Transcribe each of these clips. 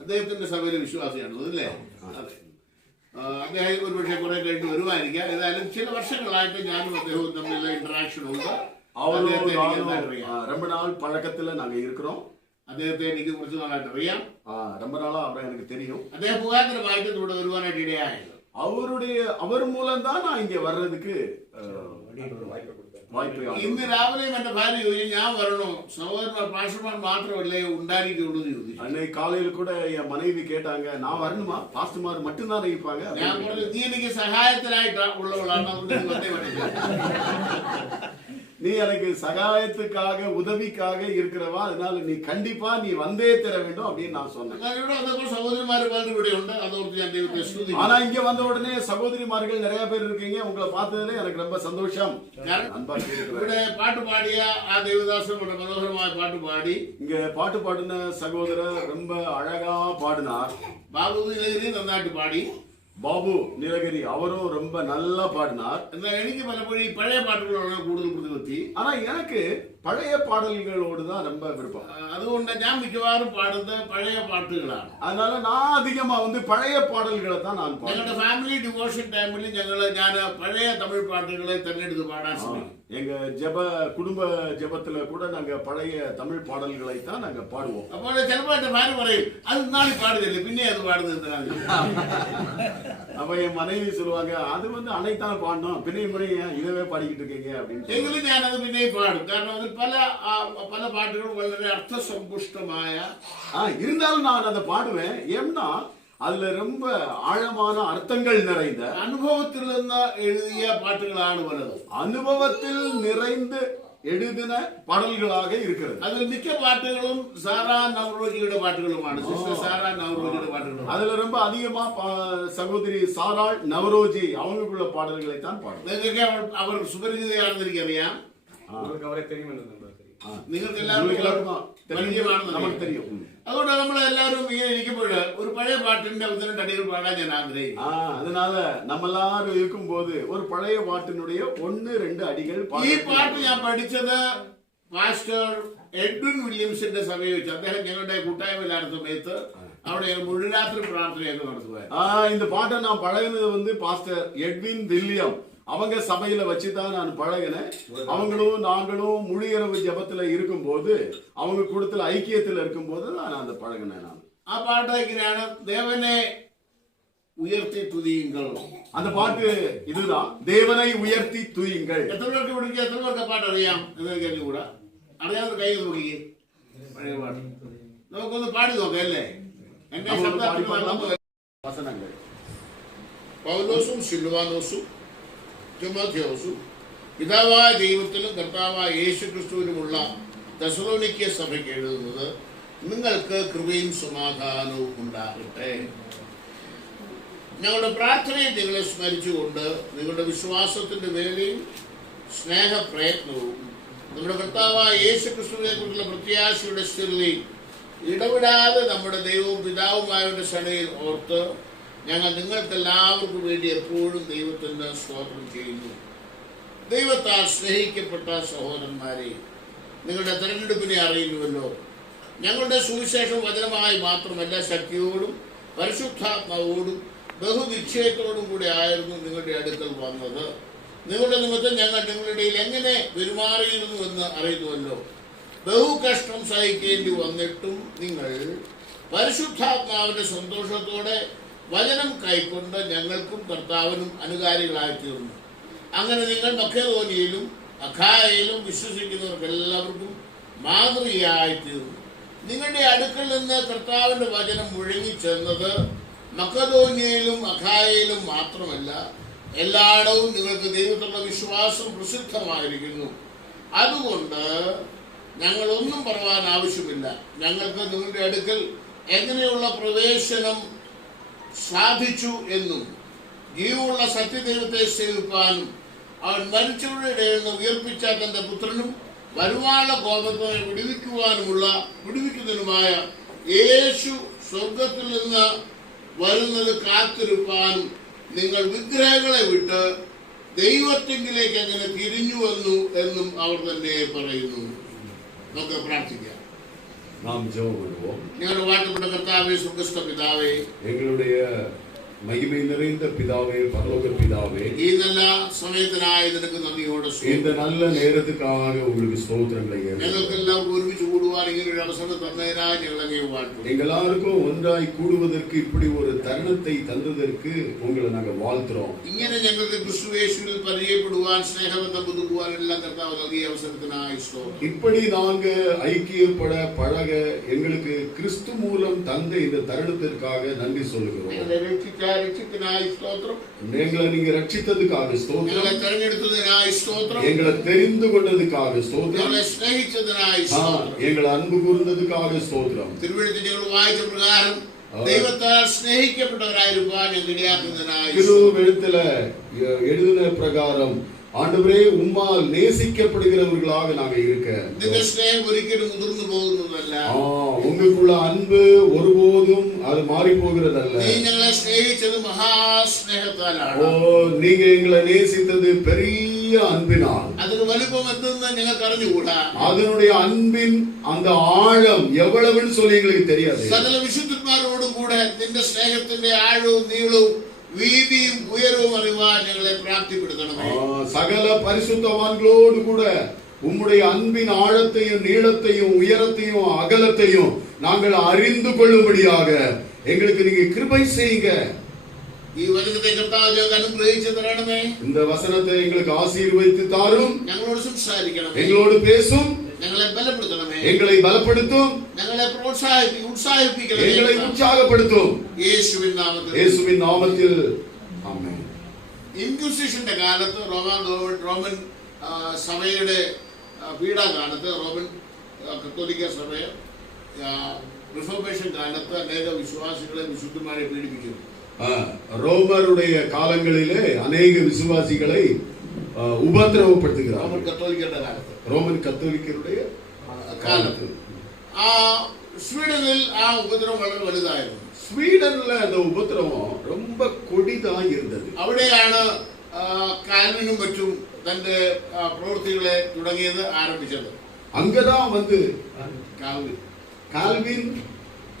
അദ്ദേഹത്തിന്റെ സഭയിലെ വിശ്വാസിയാണല്ലോ അല്ലേ? അദ്ദേഹം ഒരുപക്ഷെ കുറെ കഴിഞ്ഞ് വരുമായിരിക്കാം. ഏതായാലും ചില വർഷങ്ങളായിട്ട് ഞാനും അദ്ദേഹവും തമ്മിലുള്ള ഇന്ററാക്ഷൻ ഉണ്ട്. ரொம்ப நாள் பழக்கத்துல நாங்க இருக்கிறோம். അദ്ദേഹത്തെ എനിക്ക് കുറച്ച് നാളായിട്ട് അറിയാം. ரொம்ப நாளா அவரை எனக்கு தெரியும். അദ്ദേഹം മുഖാന്തരമായിട്ട് ഇവിടെ വരുവാനായിട്ട് ഇടയായത്. அவர் மூலம் தான் நான் இங்க வர்றதுக்கு വായ്പ. ഇന്ന് രാവിലെയും എന്റെ ഭാര്യ ചോദിച്ചു ഞാൻ വരണോ, സഹോദരന്മാർ പാസ്റ്റർമാർ മാത്രമല്ലേ ഉണ്ടായിരിക്കുള്ളൂ എന്ന് ചോദിച്ചു. அன்னைக்கு காலையில கூட என் மனைவி கேட்டாங்க நான் வரணுமா, பாஸ்டர்மார் மட்டும்தான் இருப்பாங்க. ഞാൻ പറഞ്ഞു നീ എനിക്ക് സഹായത്തിനായിട്ട് ഉള്ളവളാണ്, അതുകൊണ്ട് വന്നേ വരട്ടെ. நீ எனக்கு சகாயத்துக்காக உதவிக்காக இருக்கிறவா, அதனால நீ கண்டிப்பா நீ வந்தே தர வேண்டும் அப்படின்னு நான் சொன்னேன். சகோதரிமார் ഇവിടെ ഉണ്ട്, അതോർത്ത് ഞാൻ ദൈവത്തെ സ്തുതിക്കുന്നു. ஆனா இங்க வந்த உடனே சகோதரிமார்கள் நிறைய பேர் இருக்கீங்க. உங்களை பார்த்ததுல எனக்கு ரொம்ப சந்தோஷம். ഇവിടെ പാട്ട് പാടിയ ആ ദേവദാസൻ മനോഹരമായ പാട്ട് പാടി. இங்க பாட்டு பாடின சகோதரர் ரொம்ப அழகா பாடினார். ബാബു നീലഗിരി നന്നായിട്ട് പാടി. ബാബു നീലഗിരി അവരും ரொம்ப நல்லா பாடினார். എന്നാൽ എനിക്ക് പലപ്പോഴും ഈ പഴയ പാട്ടുകളോടാണ് കൂടുതൽ പ്രതിപത്തി. ஆனா எனக்கு பழைய பாடல்களோடு தான் ரொம்ப விருப்பம். അതുകൊണ്ട് ഞാൻ മിക്കവാറും പാടുന്നത് പഴയ പാട്ടുകളാണ്. அதனால நான் அதிகமா பழைய பாடல்களை தான் நான் பாடுவேன். ഞങ്ങളുടെ ഫാമിലി ഡിവോഷൻ ടൈമിൽ ഞാൻ പഴയ തമിഴ് പാട്ടുകളെ തെരഞ്ഞെടുത്ത് പാടാൻ ശ്രമിക്കും. எங்க குடும்ப ஜெபத்துல கூட நாங்க பழைய தமிழ் பாடல்களை தான் நாங்க பாடுவோம். അപ്പോൾ ചിലപ്പോൾ എന്റെ ഭാര്യ പറയും അത് ഇന്നാളി പാടുന്നില്ലേ പിന്നെ അത് പാടുന്നത്. அப்ப என் மனைவி சொல்லுவாங்க அது அனைத்தான பாடணும், பின்னையும் முறையும் இதவே பாடிக்கிட்டு இருக்கீங்க அப்படின்னு. എങ്കിലും ഞാനത് പിന്നെയും പാടും. കാരണം അതിൽ പല പാട്ടുകളും വളരെ അർത്ഥസമ്പുഷ്ടമായ. இருந்தாலும் நான் அதை பாடுவேன். ஏன்னா அதுல ரொம்ப ஆழமான அர்த்தங்கள் நிறைந்த അനുഭവത്തിൽ നിന്ന് എഴുതിയ പാട്ടുകളാണ് പലത്. அனுபவத்தில் நிறைந்து எழுதின பாடல்களாக இருக்கிறது. അതിൽ മിക്ക പാട്ടുകളും സാറാ നവറോജിയുടെ പാട്ടുകളുമാണ്. സിസ്റ്റർ സാറാ നവറോജിയുടെ പാട്ടുകൾ. அதுல ரொம்ப அதிகமா சகோதரி சாராள் நவரோஜி அவங்களுக்குள்ள பாடல்களை தான் பாடும். നിങ്ങൾക്ക് അവർ സുപരിചിതയാണെന്ന് എനിക്കറിയാം. അവരെ தெரியும். നിങ്ങൾക്ക് എല്ലാവർക്കും നമുക്ക് தெரியும். അതുകൊണ്ട് നമ്മളെല്ലാവരും ഇങ്ങനെ ഇരിക്കുമ്പോൾ ഒരു പഴയ പാട്ടിന്റെ ഒന്ന് രണ്ട് അടികൾ പാടാൻ ഞാൻ ആഗ്രഹിക്കും. அதனால நம்ம எல்லாரும் இருக்கும்போது ஒரு பழைய பாட்டினுடைய 1-2 அடிகள். ഈ പാട്ട് ഞാൻ പഠിച്ചത് പാസ്റ്റർ എഡ്വിൻ വില്യംസിന്റെ സഭയിൽ വെച്ച്. അദ്ദേഹം ഞങ്ങളുടെ കൂട്ടായ്മയിലായിരുന്ന സമയത്ത് അവിടെ മുഴുരാത്രി പ്രാർത്ഥനയൊക്കെ നടത്തുവായിരുന്നു. இந்த பாட்டை நான் பழகினது பாஸ்டர் எட்வின் வில்லியம் அவங்க சபையில வச்சுதான் நான் பழகினேன். அவங்களும் நாங்களும் முழியரவு ஜபத்துல இருக்கும் போது அவங்க கூடத்துல ஐக்கியத்துல இருக்கும் போது நான் அந்த பழகினேன். நான் ആ പാട്ട് എങ്ങനെയാണ്? ദേവനെ ഉയർത്തി തുതിയുங்கள். அந்த பாட்டு இதுதான், தேவனை உயர்த்தி துதியுங்கள். എത്ര പേർക്ക് പിടിക്കുക? എത്ര പേർക്ക് പാട്ട് അറിയാം എന്ന് കൂടാ? അറിയാതെ കൈ നോക്കിയേ. പഴയ പാട്ട് നമുക്കൊന്ന് പാടി നോക്കാം അല്ലേ? എന്റെ വസനങ്ങൾ പൗലോസും സിൽവാനോസും തിമോഥെയോസും പിതാവായ ദൈവത്തിലും കർത്താവായ യേശു ക്രിസ്തുവിനുമുള്ള തെസ്സലോനിക്യ സഭയ്ക്ക് എഴുതുന്നത് നിങ്ങൾക്ക് കൃപയും സമാധാനവും ഉണ്ടാകട്ടെ. ഞങ്ങളുടെ പ്രാർത്ഥനയെ നിങ്ങളെ സ്മരിച്ചുകൊണ്ട് നിങ്ങളുടെ വിശ്വാസത്തിന്റെ വേലയും സ്നേഹപ്രയത്നവും നമ്മുടെ കർത്താവായ യേശു ക്രിസ്തുവിനെ കുറിച്ചുള്ള പ്രത്യാശയുടെ സ്ഥിരതയും ഇടവിടാതെ നമ്മുടെ ദൈവവും പിതാവുമായവരുടെ സന്നയിൽ ഓർത്ത് ഞങ്ങൾ നിങ്ങൾക്കെല്ലാവർക്കും വേണ്ടി എപ്പോഴും ദൈവത്തിന് സ്തോത്രം ചെയ്യുന്നു. ദൈവത്താൽ സ്നേഹിക്കപ്പെട്ട സഹോദരന്മാരെ, നിങ്ങളുടെ തെരഞ്ഞെടുപ്പിനെ അറിയുന്നുവല്ലോ. ഞങ്ങളുടെ സുവിശേഷം വചനമായി മാത്രമല്ല, ശക്തിയോടും പരിശുദ്ധാത്മാവോടും ബഹുനിശ്ചയത്തോടും കൂടി ആയിരുന്നു നിങ്ങളുടെ അടുക്കൽ വന്നത്. നിങ്ങളുടെ നിമിത്തം ഞങ്ങൾ നിങ്ങളുടെ ഇടയിൽ എങ്ങനെ പെരുമാറിയിരുന്നുവെന്ന് അറിയുന്നുവല്ലോ. ബഹുകഷ്ടം സഹിക്കേണ്ടി വന്നിട്ടും നിങ്ങൾ പരിശുദ്ധാത്മാവിന്റെ സന്തോഷത്തോടെ വചനം കൈക്കൊണ്ട് ഞങ്ങൾക്കും കർത്താവിനും അനുകാരികളായി തീർന്നു. അങ്ങനെ നിങ്ങൾ മക്കെദോനിയയിലും അഖായയിലും വിശ്വസിക്കുന്നവർക്ക് എല്ലാവർക്കും മാതൃകയായി തീർന്നു. നിങ്ങളുടെ അടുക്കൽ നിന്ന് കർത്താവിന്റെ വചനം മുഴങ്ങിച്ചെന്നത് മക്കെദോനിയയിലും അഖായയിലും മാത്രമല്ല, എല്ലായിടവും നിങ്ങൾക്ക് ദൈവത്തിലുള്ള വിശ്വാസം പ്രസിദ്ധമായിരിക്കുന്നു. അതുകൊണ്ട് ഞങ്ങളൊന്നും പറയാൻ ആവശ്യമില്ല. ഞങ്ങൾക്ക് നിങ്ങളുടെ അടുക്കൽ എങ്ങനെയുള്ള പ്രവേശനം സാധിച്ചു എന്നും ജീവനുള്ള സത്യദൈവത്തെ സേവിപ്പാനും അവൻ മരിച്ചവരുടെ ഇടയിൽ നിന്ന് ഉയർപ്പിച്ച തന്റെ പുത്രനും വരുവാനുള്ള കോപത്തെ വിടുവിക്കുന്നതിനുമായ യേശു സ്വർഗത്തിൽ നിന്ന് വരുന്നത് കാത്തിരിപ്പാനും നിങ്ങൾ വിഗ്രഹങ്ങളെ വിട്ട് ദൈവത്തിങ്കിലേക്ക് എങ്ങനെ തിരിഞ്ഞു വന്നു എന്നും അവർ തന്നെ പറയുന്നു. നമുക്ക് പ്രാർത്ഥിക്കാം. நாம் ஜெபம் பண்ணுவோம். ഞങ്ങളുടെ വാഴ്ത്തപ്പെട്ട കർത്താവേ, സ്വർഗ്ഗസ്ഥ പിതാവേ, எங்களுடைய மகிமை நிறைந்த பிதாவே, பரலோக பிதாவே, ഈ നല്ല സമയത്തിനായി നിനക്ക് നന്ദിയോടെ இந்த நல்ல நேரத்துக்காக உங்களுக்கு ஸ்தோத்திரங்களை ஏறெடுக்கிறோம். ഞങ്ങൾക്ക് എല്ലാവർക്കും ഒരുമിച്ച് കൂടുവാൻ ഇങ്ങനെ ഒരു അവസരം തന്നതിനായി ഞങ്ങൾ അങ്ങേ വാഴ്ത്തുന്നു. எல்லாருக்கும் ஒன்றாய் கூடுவதற்கு இப்படி ஒரு தருணத்தை தந்ததற்கு உங்களை நாங்க வாழ்த்துறோம். ഇങ്ങനെ ഞങ്ങൾക്ക് ക്രിസ്തുയേശുവിൽ പരിചയപ്പെടുവാൻ, സ്നേഹബന്ധം പുതുക്കുവാൻ എല്ലാം കർത്താവ് നൽകിയ അവസരത്തിനായി സ്തോത്രം. இப்படி நாங்க ஐக்கியப்பட பழக எங்களுக்கு கிறிஸ்து மூலம் தந்த இந்த தருணத்திற்காக நன்றி சொல்லுகிறோம். ഞങ്ങളെ രക്ഷിച്ചതിനായി സ്തോത്രം. எங்களை நீங்க ரட்சித்ததுக்காக ஸ்தோத்திரம். ഞങ്ങളെ തെരഞ്ഞെടുത്തതിനായി സ്തോത്രം. எங்களை தெரிந்து கொண்டதுக்காக ஸ்தோத்திரம். ഞങ്ങളെ സ്നേഹിച്ചതിനായി സ്തോത്രം. எங்களை அன்பு கூர்ந்ததுக்காக ஸ்தோத்திரம். തിരുവെഴുത്തിൽ ഞങ്ങൾ വായിച്ച പ്രകാരം ദൈവത്താൽ സ്നേഹിക്കപ്പെട്ടവരായിരിക്കാൻ ഞങ്ങൾ ഇടയാക്കുന്നതിനായി திருவெழுத்துல எழுதின பிரகாரம் ஆண்டவரே உம்மால் நேசிக்கப்படுகிறவர்களாக நாங்க இருக்க, നിന്റെ സ്നേഹം ഒരിക്കലും മുതിർന്നു പോകുന്നതല്ല. உங்களுக்குள்ள அன்பு ஒருபோதும் அது மாறி போகிறதல்ல. നീ ഞങ്ങളെ സ്നേഹിച്ചത് മഹാസ്നേഹത്താലാണ്. நீங்க எங்களை நேசித்தது பெரிய அன்பினால். അതിന് വലുപ്പം എന്തെന്ന് ഞങ്ങൾക്ക് അറിഞ്ഞുകൂടാ. அதனுடைய அன்பின் அந்த ஆழம் எவ்வளவுன்னு சொல்லி எங்களுக்கு தெரியாது. സകല വിശുദ്ധന്മാരോടും കൂടെ നിന്റെ സ്നേഹത്തിന്റെ ആഴവും നീളവും വീതിയും ഉയരവും അറിവാൻ ഞങ്ങളെ പ്രാപ്തിപ്പെടുത്തണമേ. சகல பரிசுத்தவான்களோடு கூட உம்முடைய அன்பின் ஆழத்தையும் நீளத்தையும் உயரத்தையும் அகலத்தையும் நாங்கள் அறிந்து கொள்ளும்படியாக எங்களுக்கு நீங்க கிருபை செய்யுங்க. ഈ വചനത്തെ കർത്താവ് ഞങ്ങൾക്ക് അനുഗ്രഹിച്ചു തരണമേ. இந்த வசனத்தை எங்களுக்கு ஆசீர்வதித்து தாரும். ഞങ്ങളോട് സംസാരിക്കണം, எங்களோடு பேசும், ഞങ്ങളെ ബലപ്പെടുത്തണമേ, எங்களை பலப்படுத்தும், ഞങ്ങളെ ഉത്സാഹിപ്പിക്കണം, எங்களை உற்சாகப்படுத்தும். യേശുവിൻ നാമത്തിൽ. இயேசுவின் நாமத்தில் ஆமென். ഇൻക്വിസിഷന്റെ കാലത്ത് റോമൻ സഭയുടെ പീഡാകാലത്ത് റോമൻ കത്തോലിക്ക സഭ റിഫോർമേഷൻ കാലത്ത് അനേക വിശ്വാസികളെ വിശുദ്ധന്മാരെ പീഡിപ്പിക്കുന്നു. ரோமருடைய காலங்களிலே அநேக விசுவாசிகளை உபத்திரவப்படுத்துகிறார். റോമൻ കത്തോലിക്കരുടെ കാലത്ത്, ரோமன் கத்தோலிக்கருடைய കാലത്ത് സ്വീഡനിൽ ആ ഉപദ്രവം വളരെ വലുതായിരുന്നു. ஸ்வீடன்ல அந்த உபத்திரவம் ரொம்ப கொடிதா இருந்தது. അവിടെയാണ് കാൽവിനും മറ്റും തന്റെ പ്രവൃത്തികളെ തുടങ്ങിയത്, ആരംഭിച്ചത്. அங்கதான் வந்து കാൽവിൻ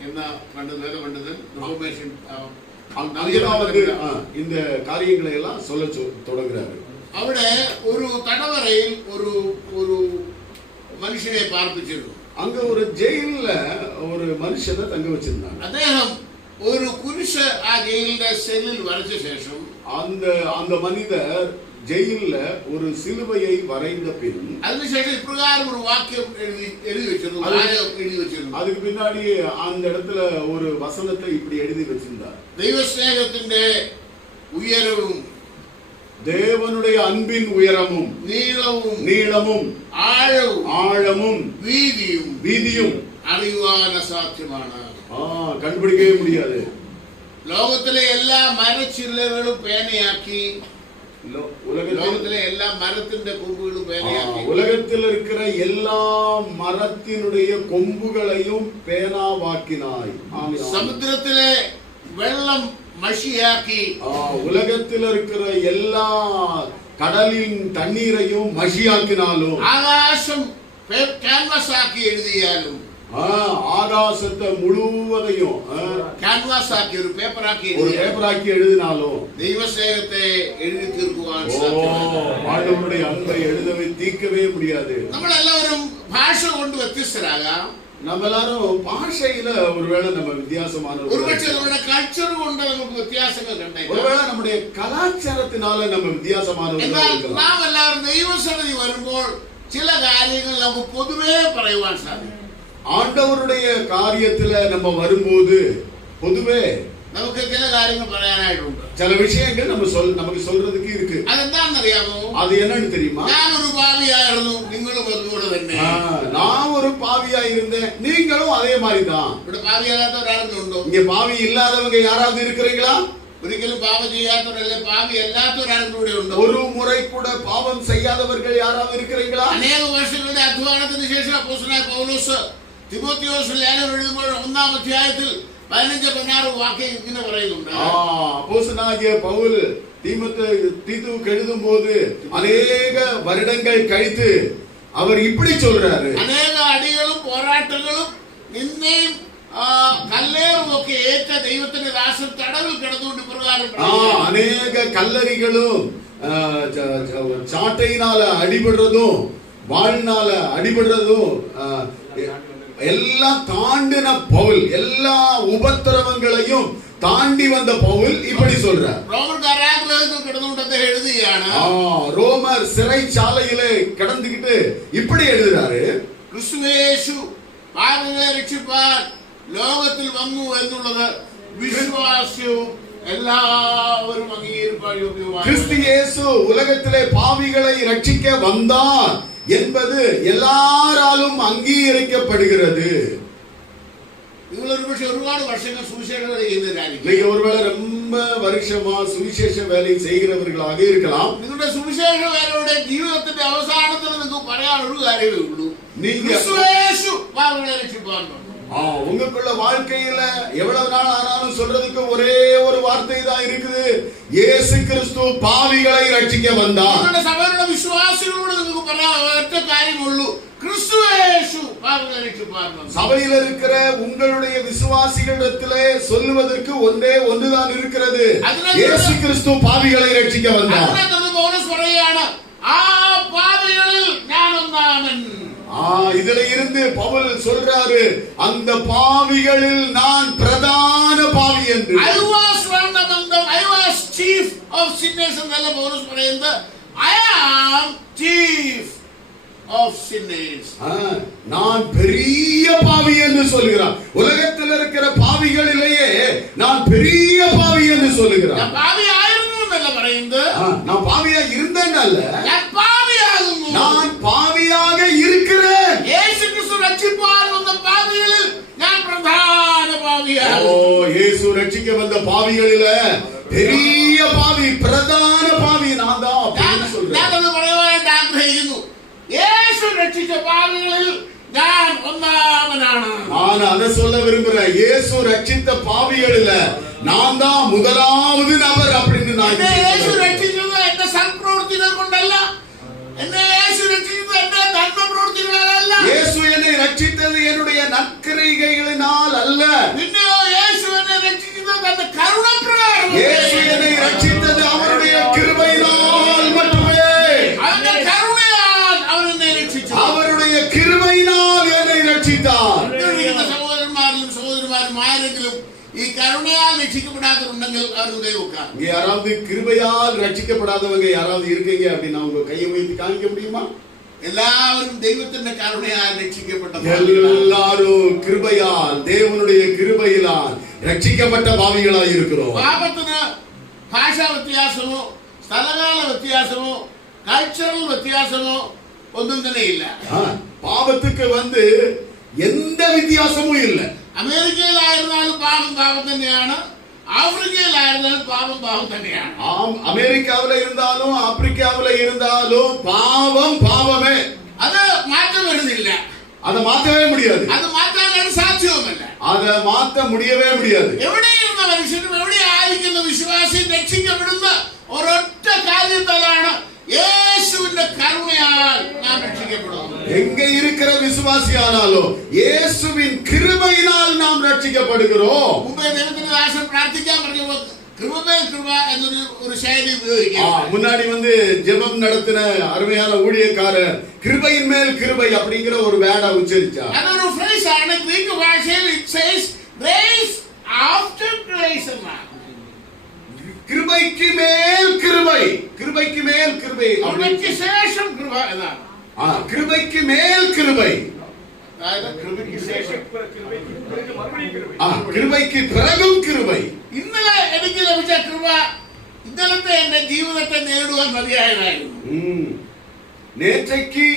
എന്ന വേദപണ്ഡിതൻ റിഫോർമേഷൻ அங்கதான் வந்து இந்த காரியங்களை எல்லாம் சொல்ல தொடங்குறாரு. അവിടെ ഒരു തടവറയിൽ ഒരു മനുഷ്യനെ പാർപ്പിച്ചിരുന്നു. அங்க ஒரு ஜெயில்ல ஒரு மனுஷனை தங்க வச்சிருந்தாங்க. അദ്ദേഹം ഒരു കുരിശ് ആ ജയിലിന്റെ സെല്ലിൽ വരച്ച ശേഷം அந்த மனிதர் ஜெயில்ல ஒரு சிலுவையை வரைந்த பின் അതിനുശേഷം ഇപ്രകാരം ഒരു വാക്യം എഴുതി വെച്ചിരുന്നു. அதுக்கு பின்னாடி அந்த இடத்துல ஒரு வசனத்தை இப்படி எழுதி வச்சிருந்தார். ദൈവസ്നേഹത്തിന്റെ ഉയരവും தேவனுடைய அன்பின் உயரமும் நீளமும் ஆழமும் வீதியும் അറിയുവാൻ അസാധ്യമാണ്. கண்டுபிடிக்கவே முடியாது. ലോകത്തിലെ എല്ലാ മരച്ചില്ലകളും പേനയാക്കി, உலகத்திலே எல்லா மரத்தின் கொம்புகளும் பேனையாக்கி, உலகத்தில் இருக்கிற எல்லா மரத்தினுடைய கொம்புகளையும் பேனாவாக்கினாய். சமுத்திரத்திலே வெள்ளம் மஷியாக்கி, உலகத்தில் இருக்கிற எல்லா கடலின் தண்ணீரையும் மஷியாக்கினாலும், ஆகாசம் கேன்வாஸ் ஆக்கி எழுதியாலும், ஆகாசத்தை முழுவதையும் கேன்வாஸ் ஆக்கி ஒரு பேப்பராக்கி எழுதினாலும் தெய்வஸ்நேகத்தை எழுதி தீர்க்குவான். ஆண்டவருடைய அன்பை எழுதவே தீர்க்கவே முடியாது. നമ്മൾ എല്ലാവരും ഭാഷ കൊണ്ട് വ്യത്യസ്തരാകാം. நம்ம எல்லாரும் பாஷையில ஒருவேளை நம்ம வித்தியாசமான, ഒരുപക്ഷെ നമ്മുടെ കൾച്ചർ കൊണ്ട് നമുക്ക് വ്യത്യാസങ്ങൾ കണ്ടേക്കാം. ஒருவேளை நம்முடைய கலாச்சாரத்தினால நம்ம வித்தியாசமானவர்களாக എന്നാൽ இருக்கலாம். നാം എല്ലാവരും ദൈവസന്നിധി വരുമ്പോൾ ചില കാര്യങ്ങൾ നമുക്ക് പൊതുവേ പറയുവാൻ സാധിക്കും. ஆண்டவருடைய காரியத்துல நம்ம வரும்போது பொதுவே നമുക്ക് ചില കാര്യങ്ങൾ പറയാനായിട്ടുണ്ട്. சில விஷயங்கள் நமக்கு சொல்றதுக்கு இருக்கு. അതെന്താണെന്നറിയാമോ? அது என்னன்னு தெரியுமா? ഞാനൊരു പാപിയായിരുന്നു, നിങ്ങളും അതുപോലെ തന്നെ. நான் ஒரு பாவியா இருந்தேன், நீங்களும் அதே மாதிரி தான். ഇവിടെ പാപിയല്ലാത്ത ഒരാളുണ്ടോ? இங்க பாவி இல்லாதவங்க யாராவது இருக்கிறீங்களா? ഒരിക്കലും പാപം ചെയ്യാത്തവരല്ലേ, പാപി അല്ലാത്ത ഒരാളും കൂടെ ഉണ്ടോ? ஒரு முறை கூட பாவம் செய்யாதவர்கள் யாராவது இருக்கிறீங்களா? അനേക വർഷങ്ങളുടെ അധ്വാനത്തിന് ശേഷം അപ്പോസ്തലനായ പൗലോസ് തിമോത്തിയോസിന് ലേഖനം എഴുതുമ്പോൾ 1-ാം അധ്യായത്തിൽ 15-16 വാക്യം ഇങ്ങനെ പറയുന്നുണ്ട്. அப்போஸ்தலனாகிய பவுல் தீத்துவுக்கு எழுதும் போது அநேக வருடங்கள் கழித்து அவர் இப்படி சொல்றாரு. അനേക അടികളും പോരാട്ടങ്ങളും നിന്നെയും കല്ലേറും ഒക്കെ ഏറ്റ ദൈവത്തിന്റെ ദാസൻ തടവിൽ കിടന്നുകൊണ്ട് പ്രകാരം அநேக கல்லறிகளும் சாட்டையினால அடிபடுறதும் வாழ்நாள அடிபடுறதும் எல்லாம் தாண்டின பவுல், எல்லா உபத்திரவங்களையும் தாண்டி வந்த பவுல் இப்படி சொல்றார். ரோமர் காராகிரகத்தில் கிடந்துட்டதை எழுதியான ரோமர் சிறைச்சாலையிலே கிடந்துகிட்டு இப்படி எழுதுறாரு. ക്രിസ്തുയേശു പാപികളെ രക്ഷിപ്പാൻ ലോകത്തിൽ വന്നു എന്നുള്ളത് വിശ്വാസ്യവും എല്ലാവരും അംഗീകരിപ്പാൻ യോഗ്യവുമാണ്. கிறிஸ்து இயேசு உலகத்திலே பாவிகளை ரட்சிக்க வந்தார் என்பது எல்லாராலும் அங்கீகரிக்கப்படுகிறது. നിങ്ങൾ ഒരുപക്ഷെ ഒരുപാട് വർഷങ്ങൾ സുവിശേഷ വേല ചെയ്യുന്നവരായിരിക്കും. நீங்க ஒருவேளை ரொம்ப வருஷமா சுவிசேஷ வேலை செய்கிறவர்களாக இருக்கலாம். നിങ്ങളുടെ സുവിശേഷ വേലയുടെ ജീവിതത്തിന്റെ അവസാനത്തിൽ നിങ്ങൾക്ക് പറയാൻ ഒരു കാര്യമേ ഉള്ളൂ, ക്രിസ്തുയേശു പാപികളെ രക്ഷിപ്പാൻ വന്നു. உங்களுக்குள்ள வாழ்க்கையில எவ்வளவு நாள் ஆனாலும் சொல்றதுக்கு ஒரே ஒரு வார்த்தை தான் இருக்குது, இயேசு கிறிஸ்து பாவிகளை ரட்சிக்க வந்தார். നിങ്ങളുടെ സഭയിലുള്ള വിശ്വാസികളോട് നിങ്ങൾക്ക് പറയാൻ ഒറ്റ കാര്യമുള്ളൂ, ക്രിസ്തുയേശു പാപികളെ രക്ഷിപ്പാൻ വന്നു. சபையில் இருக்கிற உங்களுடைய விசுவாசிகளிடத்திலே சொல்லுவதற்கு ஒன்றே ஒன்றுதான் இருக்கிறது, இயேசு கிறிஸ்து பாவிகளை ரட்சிக்க வந்தார். അതിനകത്ത് പൗലോസ് പറയുകയാണ്, ആ പാപികളിൽ ഞാൻ ഒന്നാമൻ. இதுல இருந்து பவுல் சொல்றாரு, அந்த பாவிகளில் நான் பிரதான பாவி என்று. I was one among them, I was chief of sinners എന്നല്ല പൗലോസ് പറയുന്നത്, I am chief of sinners. நான் பெரிய பாவி என்று சொல்கிறான். உலகத்தில் இருக்கிற பாவிகளிலேயே நான் பெரிய பாவி என்று சொல்கிறான். ഞാൻ പാപിയായിരുന്നു എന്നല്ല പറയുന്നത്, நான் பாவியா இருந்தேன்னல்ல, ഞാൻ പാപിയാകുന്നു. நான் பாவியாக இருக்கிறேன். യേശു ക്രിസ്തു രക്ഷിപ്പാൻ വന്ന പാപികളിൽ ഞാൻ പ്രധാന പാപിയാകുന്നു. இயேசு ரட்சிக்க வந்த பாவிகளில பெரிய பாவி, பிரதான பாவி நான் தான் அப்படின்னு சொல்றேன். ഞാനത് പറയാനായിട്ട് ആഗ്രഹിക്കുന്നു, യേശു രക്ഷിച്ച പാപികളിൽ ഞാൻ ഒന്നാമനാണ്. நான் அதை சொல்ல விரும்புறேன், இயேசு ரட்சித்த பாவிகளில நான் தான் முதலாவது நபர் அப்படின்னு நான் എന്നെ യേശു രക്ഷിച്ചത് എന്റെ സൽപ്രവൃത്തികൾ കൊണ്ടല്ല, എന്നെ യേശു രക്ഷിച്ചത് എന്റെ ധർമ്മപ്രവൃത്തികളല്ല. இயேசு என்னை ரட்சித்தது என்னுடைய நற்கிரிகைகளினால் அல்ல, പിന്നെയോ യേശു എന്നെ രക്ഷിച്ചത് തന്റെ കരുണപ്രകാരം. இயேசு என்னை ரட்சித்தது அவருடைய கிருபையினால் மட்டுமே. അവന്റെ കരുണയാൽ അവൻ എന്നെ രക്ഷിച്ചു. அவருடைய கிருபையினால் என்னை ரட்சித்தார். സഹോദരന്മാരിലും സഹോദരിമാരും ആരെങ്കിലും ഈ കരുണയാൽ രക്ഷിക്കപ്പെടാത്തവരുണ്ടെങ്കിൽ അവർ ദൈവക്കാം. இங்க யாராவது கிருபையால் ரட்சிக்கப்படாதவங்க யாராவது இருக்கீங்க அப்படின்னா உங்க கையை உயர்த்தி காமிக்க முடியுமா? എല്ലാവരും ദൈവത്തിന്റെ കരുണയാൽ രക്ഷിക്കപ്പെട്ട எல்லாரும் கிருபையால், தேவனுடைய கிருபையினால் ரட்சிக்கப்பட்ட பாவிகளாய் இருக்கிறோம். പാപത്തിന് ഭാഷാ വ്യത്യാസമോ സ്ഥലകാല വ്യത്യാസമോ കൾച്ചറൽ വ്യത്യാസമോ ഒന്നും തന്നെ ഇല്ല. பாவத்துக்கு எந்த வித்தியாசமும் இல்லை. അമേരിക്കയിലായിരുന്നാലും പാപം പാപം തന്നെയാണ്, ആഫ്രിക്കയിലായിരുന്നാലും പാപം പാപം തന്നെയാണ്. அமெரிக்காவில இருந்தாலும் ஆப்பிரிக்காவில இருந்தாலும் பாவம் பாவமே. അത് മാറ്റം വരുന്നില്ല, அதை மாற்றவே முடியாது, അത് മാറ്റാനാണ് സാധ്യവുമല്ല. அதை மாற்ற முடியவே முடியாது. എവിടെയിരുന്ന മനുഷ്യനും എവിടെ ആയിരിക്കുന്ന വിശ്വാസിയും രക്ഷിക്കപ്പെടുന്ന ഒരൊറ്റ കാര്യത്താലാണ്, യേശുവിന്റെ കരുണയാൽ നാം രക്ഷിക്കപ്പെടുന്നു. எங்க இருக்கிற விசுவாசியானாலும் இயேசுவின் கிருபையினால் நாம் ரட்சிக்கப்படுகிறோம். മുമ്പേ ദൈവത്തിന്റെ ദാസൻ പ്രാർത്ഥിക്കാൻ പറഞ്ഞപ്പോൾ കൃപമേ കൃപ എന്നൊരു ശൈലി ഉപയോഗിക്കാം. முன்னாடி ஜெபம் நடத்தின அருமையான ஊழியக்காரர் கிருபையின் மேல் கிருபை அப்படிங்கிற ஒரு வேர்டை உச்சரிச்சார். അതൊരു ഫ്രേസ് ആണ്. ഗ്രീക്ക് ഭാഷയിൽ it says grace after grace എന്നാണ്. கிருபைக்கு மேல் கிருபை, கிருபைக்கு மேல் கிருபை, കൃപയ്ക്ക് ശേഷം കൃപ എന്നാണ്. கிருபைக்கு மேல் கிருபை, അതായത് കൃപയ്ക്ക് ശേഷം கிருபைக்கு பிறகும் கிருபை. ഇന്നലെ എനിക്ക് ലഭിച്ച കൃപ ഇന്നലത്തെ എന്റെ ജീവിതത്തെ നേടുവാൻ മതിയായതായിരുന്നു. நேற்றைக்கு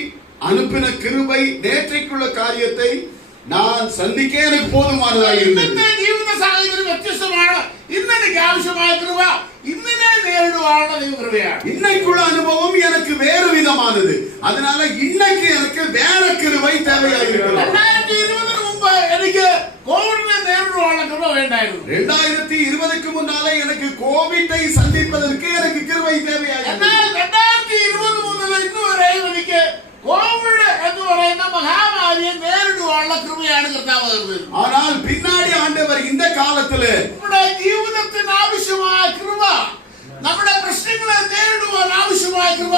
அனுப்பின கிருபை, நேற்றைக்குள்ள காரியத்தை நான் சந்திக்க எனக்கு போதுமானதாக இருந்தது. ഇന്നത്തെ ജീവിത സാഹചര്യം വ്യത്യസ്തമാണ്. ഇന്ന് എനിക്ക് ആവശ്യമായ കൃപ ഇന്നിനെ നേരിടുവാനുള്ള ദൈവകൃപയാണ്. இன்னைக்குள்ள அனுபவம் எனக்கு வேறு விதமானது, அதனால இன்னைக்கு எனக்கு வேற கிருபை தேவையாயிருக்கிறது. 2020 മുമ്പ് എനിക്ക് കോവിഡിനെ നേരിടുവാനുള്ള കൃപ വേണ്ടായിരുന്നു. 2020க்கு முன்னாலே எனக்கு கோவிட்டை சந்திப்பதற்கு எனக்கு கிருபை தேவையாயிருந்தது. എന്നാൽ 2020 മുതൽ ഇന്ന് വരെയും എനിക്ക് കോവിഡ് എന്ന് പറയുന്ന മഹാമാരിയെ നേരിടുവാനുള്ള കൃപയാണ് കർത്താവ് തരുന്നത്. ஆனால் பின்னாடி ஆண்டவர் இந்த காலத்துல നമ്മുടെ ജീവിതത്തിന് ആവശ്യമായ കൃപ, നമ്മുടെ പ്രശ്നങ്ങളെ നേരിടുവാൻ ആവശ്യമായ കൃപ,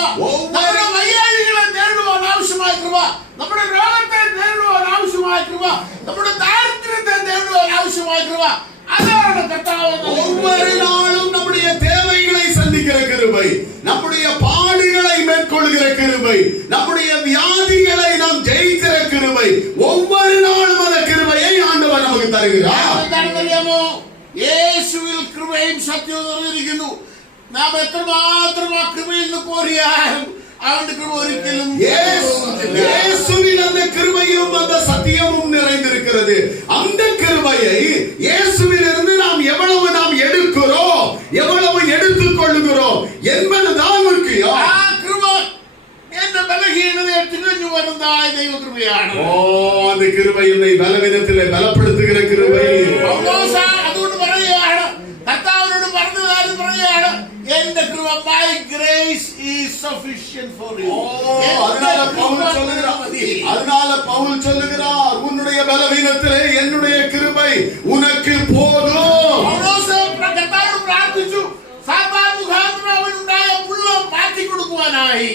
നമ്മുടെ വയ്യാഴികളെ നേരിടുവാൻ ആവശ്യമായ കൃപ, നമ്മുടെ രോഗത്തെ നേരിടുവാൻ ആവശ്യമായ കൃപ, നമ്മുടെ ദാരിദ്ര്യത്തെ നേരിടുവാൻ ആവശ്യമായ കൃപ, അതാണ് കർത്താവ്. ஒவ்வொரு நாளும் நம்முடைய தேவைகளை சந்திக்கிற கிருபை, நம்முடைய பாடுகளை மேற்கொள்கிற கிருபை, நம்முடைய வியாதிகளை நாம் ஜெயிக்கிற கிருபை, ஒவ்வொரு நாளும் அந்த கிருபையை ஆண்டவர் நமக்கு தருகிறார். എന്താണെന്നറിയാമോ? യേശുവിൽ കൃപയും സത്യവും നിറഞ്ഞിരിക്കുന്നു. നാം എത്രമാത്രം ആ കൃപയിൽ നിന്ന് കോരിയാലും അവന്റെ കൃപ ഒരിക്കലും இயேசுவின் அந்த கிருபையும் அந்த சத்தியமும் நிறைந்திருக்கிறது. அந்த கிருபையை இயேசுவிலிருந்து நாம் எவ்வளவு எடுக்கிறோம், எவ்வளவு எடுத்துக் கொள்ளுகிறோம் என்பதுதான் முக்கியம். ആ കൃപ എന്റെ ബലഹീനതയെ തികഞ്ഞു വരുന്നതായ ദൈവകൃപയാണ്. அந்த கிருபை என்னை பலவீனத்திலே பலப்படுத்துகிற கிருபை. പൗലോസ് അതുകൊണ്ട് പറയുകയാണ്, കർത്താവിനോട് പറഞ്ഞതാരും പറയുകയാണ്, എന്റെ കൃപ, my grace is sufficient for you. அதனால பவுல் சொல்லுகிறார், உன்னுடைய பலவீனத்திலே என்னுடைய கிருபை உனக்கு போதும். പൗലോസ് കർത്താവിനോട് പ്രാർത്ഥിച്ചു, സാത്താൻ മുഖാന്തരം അവനുണ്ടായ മുള്ള മാറ്റി കൊടുക്കുവാനായി.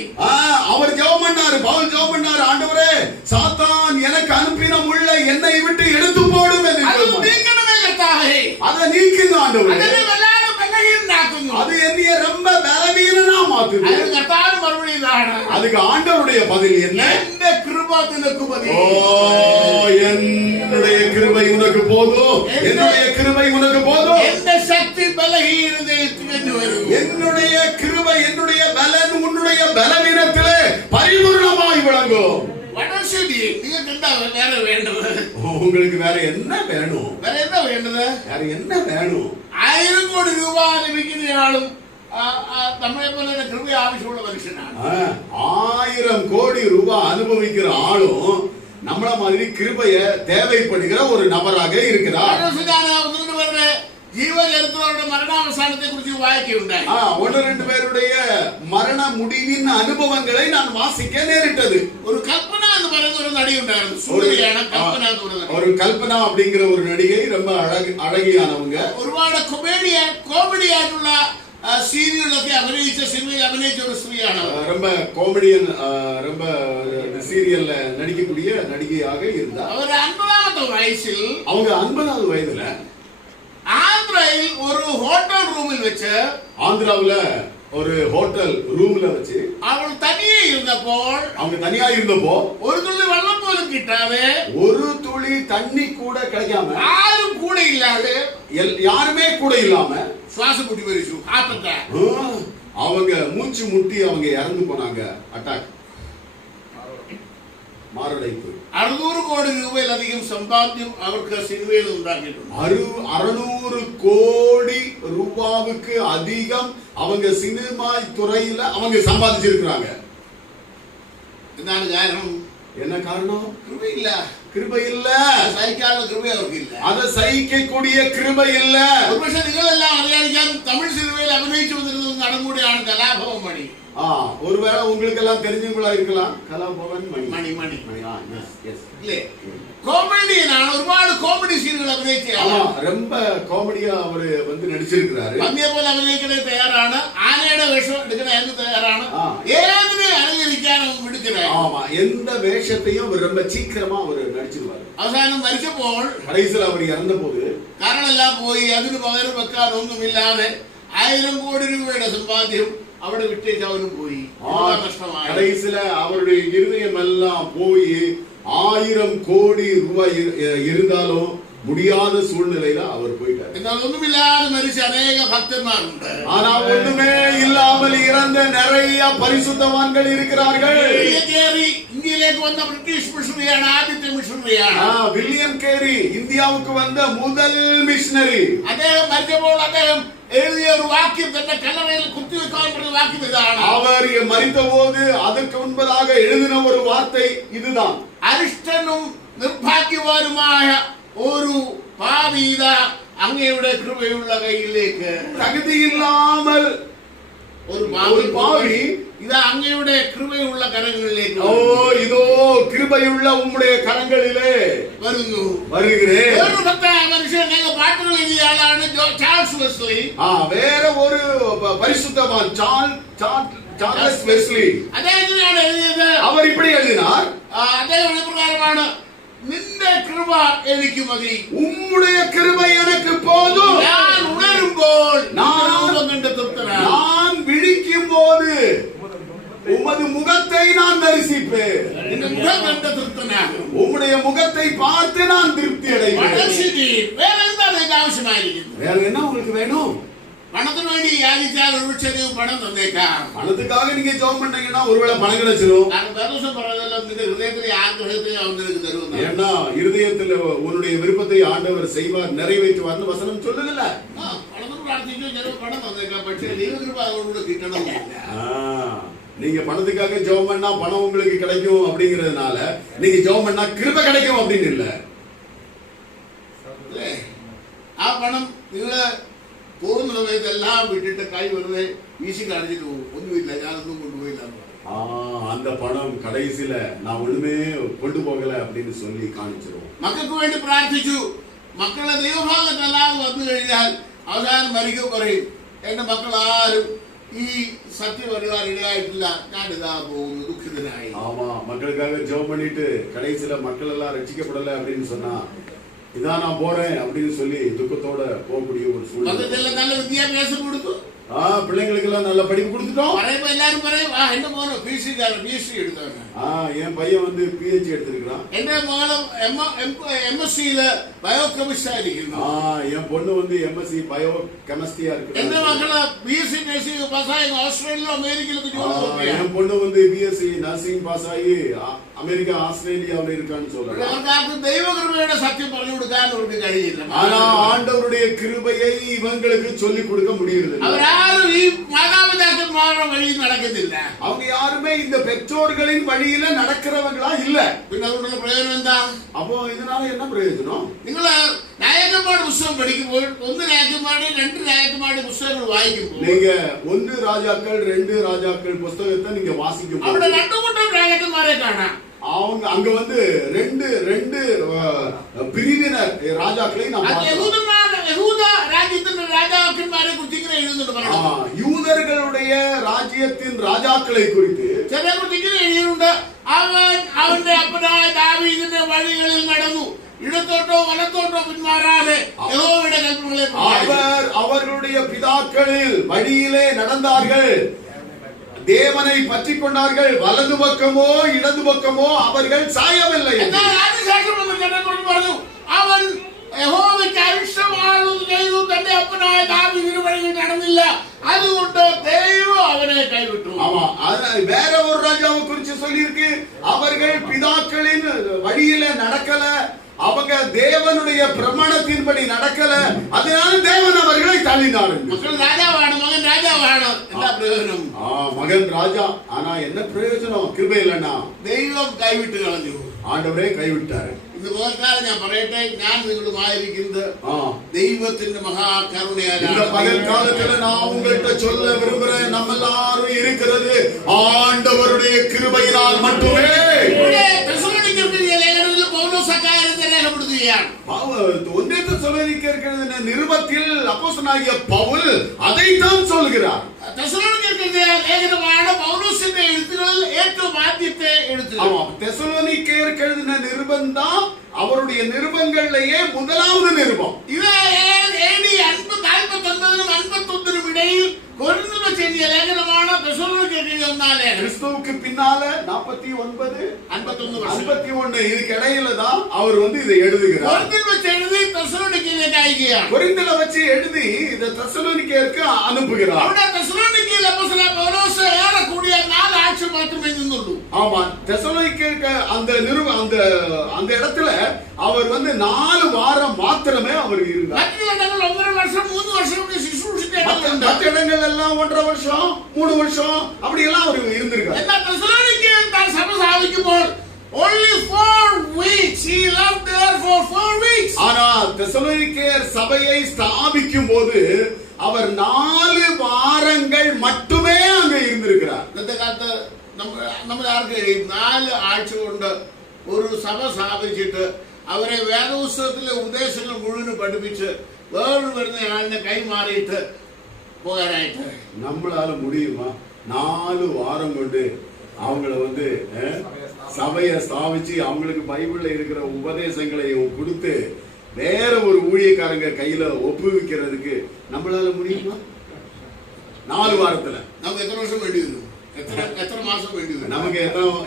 அவர் ஜெபம் பண்ணாரு, பவுல் ஜெபம் பண்ணாரு, ஆண்டவரே சாத்தான் எனக்கு அனுப்பின முள்ளை என்னை விட்டு எடுத்து போடும் என்று അത് നീക്കണമേ കർത്താവേ. அதை நீக்குங்க ஆண்டவரே. അതിനെ വല്ലാതെ ബലഹീനനാക്കുന്നു. அது என்னைய ரொம்ப பலவீனனா மாத்துது. അതിന് കർത്താവിന് മറുപടി ഇതാണ്, அதுக்கு ஆண்டவருடைய பதில் என்ன? എന്റെ കൃപ നിനക്ക് മതി. என்னுடைய கிருபை உனக்கு போதும், என்னுடைய கிருபை உனக்கு போதும். എന്റെ ശക്തി ബലഹീനതയിൽ തികഞ്ഞു വരും. என்னுடைய கிருபை, என்னுடைய பலன் உன்னுடைய பலவீனத்திலே பரிபூர்ணமாய் விளங்கும். വടശ്ശേരി, നിങ്ങൾക്ക് എന്താ വേറെ വേണ്ടത്? உங்களுக்கு வேற என்ன வேணும்? വേറെ എന്താ വേണ്ടത്? வேற என்ன வேணும்? 1000 കോടി രൂപ ലഭിക്കുന്നയാളും നമ്മളെ പോലെ തന്നെ കൃപ ആവശ്യമുള്ള മനുഷ്യനാണ്. 1000 கோடி ரூபாய் அனுபவிக்கிற ஆளும் நம்மள மாதிரி கிருபைய தேவைப்படுகிற ஒரு நபராக இருக்கிறார். ജീവചരിത്രങ്ങളുടെ മരണാവസാനത്തെ കുറിച്ച് വായിക്കുകയുണ്ടായി. 1-2 പേരുടെ മരണ മുടിവിൻ അനുഭവങ്ങളെ ഞാൻ വാസിക്ക നേരിട്ടത്. ഒരു കൽപ്പന എന്ന് പറയുന്ന ഒരു നടി ഉണ്ടായിരുന്നു. സൂര്യയാണ് കൽപ്പന എന്ന് പറയുന്നത്. ஒரு கல்பனா அப்படிங்கிற ஒரு நடிகை, ரொம்ப அழகியானவங்க. ഒരുപാട് കോമഡി ആയിട്ടുള്ള സീരിയലൊക്കെ അഭിനയിച്ച, സിനിമയിൽ അഭിനയിച്ച ഒരു സ്ത്രീയാണ്. ரொம்ப കോമഡിയൻ, ரொம்ப சீரியல்ல நடிக்கக்கூடிய நடிகையாக இருந்தா. അവർ 50ാമത്തെ വയസ്സിൽ, அவங்க 50வது வயதுல ആന്ധ്രയിൽ ഒരു ഹോട്ടൽ റൂമിൽ വെച്ച്, ஆந்திராவுல ஒரு ஹோட்டல் ரூம்ல வச்சு അവൾ തനിയെ ഇരുന്നപ്പോൾ, அவங்க தனியா இருந்தப்போ, ഒരു തുള്ളി വെള്ളം പോലും കിട്ടാതെ, ஒரு துளி தண்ணி கூட கிடைக்காம, ആരും കൂടെ ഇല്ലാതെ, யாருமே கூட இல்லாம ശ്വാസം മുട്ടി മരിച്ചു. Heart attack. அவங்க மூச்சு முட்டி அவங்க இறந்து போனாங்க. அட்டாக், மாரடைப்பு. 600 കോടി രൂപയിലധികം സമ്പാദ്യം അവർക്ക് സിനിമയിൽ ഉണ്ടാക്കിയിട്ടുണ്ട്. 600 கோடி ரூபாவுக்கு அதிகம் அவங்க சினிமா துறையில அவங்க சம்பாதிச்சிருக்காங்க. എന്താണ് കാരണം? என்ன காரணம்? കൃപയില്ല. கிருபை இல்ல. സഹിക്കാനുള്ള കൃപ അവർക്കില്ല. அதை സഹിക്കக்கூடிய கிருபை இல்ல. ഒരുപക്ഷെ നിങ്ങളെല്ലാം അറിയാതിരിക്കാൻ തമിഴ് സിനിമയിൽ അഭിനയിച്ചു വന്നിരുന്ന നടൻ കൂടിയാണ് കലാഭവൻ മണി. ஒருவேளை உங்களுக்கு எல்லாம் தெரிஞ்சவங்களா இருக்கலாம். கலாபவன் மணி. മണി മണി ഇല്ലേ? കോമഡിയനാണ്. ഒരുപാട് കോമഡി സീനുകൾ അഭിനയിച്ച ரொம்ப കോമഡിயா அவரு வந்து நடிச்சிருக்கிறாரு. പന്നിയെ പോലെ അഭിനയിക്കണേ തയ്യാറാണ്, ആനയുടെ വേഷം എടുക്കണേ അതിന് തയ്യാറാണ്, ഏതിനെ അനുകരിക്കാൻ മിടുക്കനായി. ஆமா, எந்த வேஷத்தையும் அவர் ரொம்ப சீக்கிரமா அவர் நடிச்சிருவாரு. അവസാനം മരിച്ചപ്പോൾ, கடைசியில் அவர் இறந்த போது, കാരണെല്ലാം പോയി, അതിന് പകരം വെക്കാൻ ഒന്നുമില്ലാതെ 1000 കോടി രൂപയുടെ സമ്പാദ്യം അവിടെ വിട്ടേച്ച് അവനും പോയി. கடைசியில அவருடைய இருதயம் எல்லாம் போய் 1000 கோடி ரூபாய் இருந்தாலும் முடியாத சூழ்நிலையில அவர் போயிட்டார். എന്നാൽ ഒന്നുമില്ലാതെ മരിച്ച അനേക ഭക്തന്മാരുണ്ട്. ஆனா ஒண்ணுமே இல்லாமல் இறந்த நிறைய பரிசுத்தவான்கள் இருக்கிறார்கள். ഇന്ത്യയിലേക്ക് വന്ന ബ്രിട്ടീഷ് മിഷണറിയാണ്, ആദ്യത്തെ മിഷണറിയാണ്. വില്യം കേരി ഇന്ത്യക്ക് വന്ന മുതൽ മിഷണറി. അദ്ദേഹം മരിച്ചപ്പോൾ അദ്ദേഹം എഴുതിയ ഒരു വാക്യം, തന്റെ കല്ലറയിൽ കുത്തിവെക്കാൻ പറഞ്ഞ വാക്യം ഇതാണ്. അവർ മരിച്ചപോது அதற்கு முன்பதாக எழுதின ஒரு வார்த்தை இதுதான். അരിഷ്ടനും നിർഭാഗ്യവാനുമായ ഒരു പാപീത അങ്ങയുടെ കൃപയുള്ള കയ്യിലേക്ക്, தகுதி இல்லாமல் ஒரு பாவி இது அங்கேயுடைய கிருபை உள்ள கரங்களிலே ஓ இதோ கிருபையுள்ள உம்முடைய கரங்களிலே வருகிறேன். ஒரு மனுஷன் நீங்க பாட்டுகள் எழுதிய ஆளான சார்ல்ஸ் வெஸ்லி, வேற ஒரு பரிசுத்தவான் சார்லஸ் வெஸ்லி, அதே எழுதியது அவர் இப்படி எழுதினார். அதே பிரகாரமான நின்ற கிருபா எனக்கு மதி, உம்முடைய கிருபை எனக்கு போதும். நான் உணரும் போல் நான் விழிக்கும் போது உமது முகத்தை நான் தரிசிப்பேன். உம்முடைய முகத்தை பார்த்து நான் திருப்தி அடைவேன். வேற என்ன உங்களுக்கு வேணும்? பணத்தின் வேண்டி யாதிச்சால் ஒரு பணம் தந்தேக்கா. பணத்துக்காக நீங்க ஜெபம் பண்ணீங்கன்னா ஒருவேளை பணம் கிடைச்சிடும். ஏன்னா இருதயத்துல உன்னுடைய விருப்பத்தை ஆண்டவர் செய்வார், நிறைவேற்றுவார்னு வசனம் சொல்லுதுல்ல. நீங்க பணத்துக்காக ஜெபம் பண்ணா பணம் உங்களுக்கு கிடைக்கும் அப்படிங்கறதுனால நீங்க ஜெபம் பண்ணா கிருபை கிடைக்கும் அப்படின்னு இல்ல. பணம் போன இதெல்லாம் விட்டுட்டு கை வருது வீசி காணிச்சிட்டு ஒண்ணு இல்லை, யாருக்கும் கொண்டு போயிடலாம். அந்த பணம் கடைசியில நான் ஒண்ணுமே கொண்டு போகல அப்படின்னு சொல்லி காணிச்சிருவோம். மக்களுக்கு வேண்டி பிரார்த்திச்சு മക്കളെ ദൈവഭാഗത്തെല്ലാം വന്നു കഴിഞ്ഞാൽ അവസാനം മരിക്കും പറയും എന്റെ മക്കൾ ആരും ഈ സത്യം അറിയാൻ ഇടയായിട്ടില്ല, ഞാനിതാ പോകുന്നു ദുഃഖിതനായി. ஆமா, மக்களுக்காக ஜெபம் பண்ணிட்டு கடைசியில மக்கள் எல்லாம் ரட்சிக்கப்படல அப்படின்னு சொன்னா இதான் நான் போறேன் அப்படின்னு சொல்லி துக்கத்தோட போகக்கூடிய ஒரு சூழ்நிலை. நல்ல வித்தியாசம் கொடுத்து பிள்ளைங்களுக்கு எல்லாம் நல்ல படிப்பு கொடுத்துட்டோம். எல்லாரும் என்ன மகனும் பிஎஸ்சி எடுத்தாங்க. என் பையன் வந்து பிஹெச்டி எடுத்திருக்கான். என்ன மகளும் எம்எஸ்சில பயோ கெமிஸ்ட்ரா இருக்கிறான். என் பொண்ணு வந்து எம்எஸ்சி பயோ கெமிஸ்ட்ரியா இருக்கு. என்ன மகள பிஎஸ்சி நர்சிங் பாஸ் ஆகி ஆஸ்திரேலியா அமெரிக்காவுக்கு ஜோடி. என் பொண்ணு வந்து பிஎஸ்சி நர்சிங் பாஸ் ஆகி அமெரிக்கா ஆஸ்திரேலியாவில் இருக்கான்னு சொல்றாங்க. தெய்வ கிருபையோட சத்தியம் പറഞ്ഞു கொடுക്കാൻ ஒரு കഴിയില്ല. ஆனா ஆண்டவருடைய கிருபையை இவங்களுக்கு சொல்லி கொடுக்க முடியறது. யாரும் ഈ മാതാപിതാക്കന്മാരുടെ വഴി നടക്കുന്നില്ല. அவங்க யாருமே இந்த பெற்றோர்களின் வழியில நடக்கிறவங்களா இல்ல. പിന്നെ അതുകൊണ്ടുള്ള പ്രയോജനം എന്താ? அப்போ இதனால என்ன பிரயோஜனம்? നിങ്ങള് നായകന്മാരുടെ പുസ്തകം പഠിക്കുമ്പോൾ ഒന്ന് നായകന്മാരുടെ രണ്ട് നായകന്മാരുടെ പുസ്തകങ്ങൾ വായിക്കുമ്പോൾ நீங்க ஒன்று ராஜாக்கள் ரெண்டு ராஜாக்கள் புத்தகத்தை நீங்க வாசிக்கும் അവിടെ രണ്ടു കൂട്ടം നായകന്മാരെ കാണാം. அவங்க அங்க வந்து ரெண்டு ரெண்டு பிரிவினர் ராஜாக்களை நாம் யூத ராஜ்யத்தின் ராஜாக்கന്മാരെ കുറിച്ച് ഇങ്ങനെ എഴുതുന്നുണ്ട്. யூதர்களுடைய ராஜ்யத்தின் ராஜாக்களை குறித்து ചില കുറിച്ച് ഇങ്ങനെ എഴുതിയിട്ടുണ്ട്. അവന്റെ അപ്പനായ ദാവീദിന്റെ വഴികളിൽ നടന്നു, இடத்தோட்டோ வலத்தோட்டோ பின்மாறாதே யெகோவாவுடைய கற்பனைகளை அவர்களுடைய பிதாக்களில் வழியிலே நடந்தார்கள், தேவனை பற்றி கொண்டார்கள், வலது பக்கமோ இடது பக்கமோ அவர்கள் சாயவில்லை. அவன் യഹോവയ്ക്ക് അരിഷ്ടമാണെന്ന് ചെയ്തു, തന്റെ അപ്പനായ ദാവീദിന്റെ വഴിയിൽ നടന്നില്ല, അതുകൊണ്ട് ദൈവം അവനെ കൈവിട്ടു. ஆமா, வேற ஒரு ராஜாவை குறித்து சொல்லி இருக்கு, அவர்கள் பிதாக்களின் வழியில நடக்கல, அவங்க தேவனுடைய பிரமாணத்தின்படி நடக்கல, அதனால தேவன் அவர்களை தள்ளினார். மக்கள் ராஜாவான மகன் ராஜாவான என்ன பிரயோஜனம்? மகன் ராஜா, ஆனா என்ன பிரயோஜனம்? கிருபை இல்லைன்னா தெய்வம் கைவிட்டு കളഞ്ഞു, ஆண்டவரே கைவிட்டாரு. இந்த முதற்காலம் ഞാൻ പറയട്ടെ, ഞാൻ നിങ്ങളുമായിരിക്കുന്നത് ദൈവത്തിന്റെ മഹാകരുണയാൽ. இந்த பகல் காலத்துல நான் உங்கள்கிட்ட சொல்ல விரும்புறேன், நம்ம எல்லாரும் இருக்கிறது ஆண்டவருடைய கிருபையினால் மட்டுமே. நிருபத்தில் அப்போஸ்தலனாகிய பவுல் அதைத்தான் சொல்கிறார். പൗലോസിന്റെ എഴുത്തുകളിൽ ഏറ്റവും ആദ്യത്തെ എഴുത്ത്. தெசலோனிக்கேயருக்கு எழுதின நிருபம் தான் அவருடைய நிருபங்களிலேயே முதலாவது நிருபம். ഇത് AD 49 51 ഇടയിൽ കൊരിന്തിൽ വെച്ച് എഴുതിയ ലേഖനമാണ് തെസലോനിക്കർക്ക് എഴുതിയ ഒന്നാം ലേഖനം. கிறிஸ்துவுக்கு பின்னால 49 51 இதுக்கு இடையில தான் அவர் வந்து இதை எழுதுகிறார். കൊരിന്തിൽ വെച്ച് എഴുതി തെസലോനിക്കയിലേക്ക് അയക്കുകയാണ്. கொரிந்தில வச்சு எழுதி இதை தெசலோனிக்கேயருக்கு அனுப்புகிறார். അവിടെ തെസലോനിക്കയിൽ അപ്പോസ്തലൻ പൗലോസ് ഏറെ കൂടിയ 4 ആഴ്ച മാത്രമേ നിന്നുള്ളൂ. ஆமா, தெசலோனிக்கேயருக்கு அந்த இடத்துல அவர் வந்து 4 வாரம் மாத்திரமே அவர் இருந்தார். മറ്റു ഇടങ്ങളിൽ 1.5 വർഷം 3 വർഷം ശുശ്രൂഷിച്ചിട്ടുണ്ട്. மற்ற இடங்கள் எல்லாம் 1.5 வருஷம் 3 வருஷம் அப்படி எல்லாம் அவர் இருந்திருக்கார். എന്നാൽ തെസലോനിക്കയിൽ താൻ സഭ സ്ഥാപിക്കുമ്പോൾ only 4 weeks he lived there for 4 weeks. ஆனா தெசலோனிக்கேயர் சபையை ஸ்தாபிக்கும் போது அவர் 4 வாரங்கள் மட்டுமே அங்க இருந்திருக்கிறார். ഇന്നത്തെ കാലത്ത് നമ്മൾ ആർക്ക് കഴിയും 4 ആഴ്ച കൊണ്ട് ഒരു സഭ സ്ഥാപിച്ചിട്ട് അവരെ വേദപുസ്തകത്തിലെ ഉപദേശങ്ങൾ മുഴുവൻ പഠിപ്പിച്ച് വേറൊരു വരുന്ന ആളിനെ കൈമാറിയിട്ട് പോകാനായിട്ട് நம்மளால முடியுமா? 4 வாரம் கொண்டு அவங்கள வந்து சபையை ஸ்தாபிச்சு அவங்களுக்கு பைபிள்ல இருக்கிற உபதேசங்களையும் கொடுத்து வேற ஒரு ஊழியக்காரங்க கையில ஒப்புவிக்கிறதுக்கு நம்மளால முடியுமா? 4 வாரத்துல നമുക്ക് എത്ര വർഷം വേണ്ടി വരും? എത്ര മാസം വേണ്ടി വരും? நமக்கு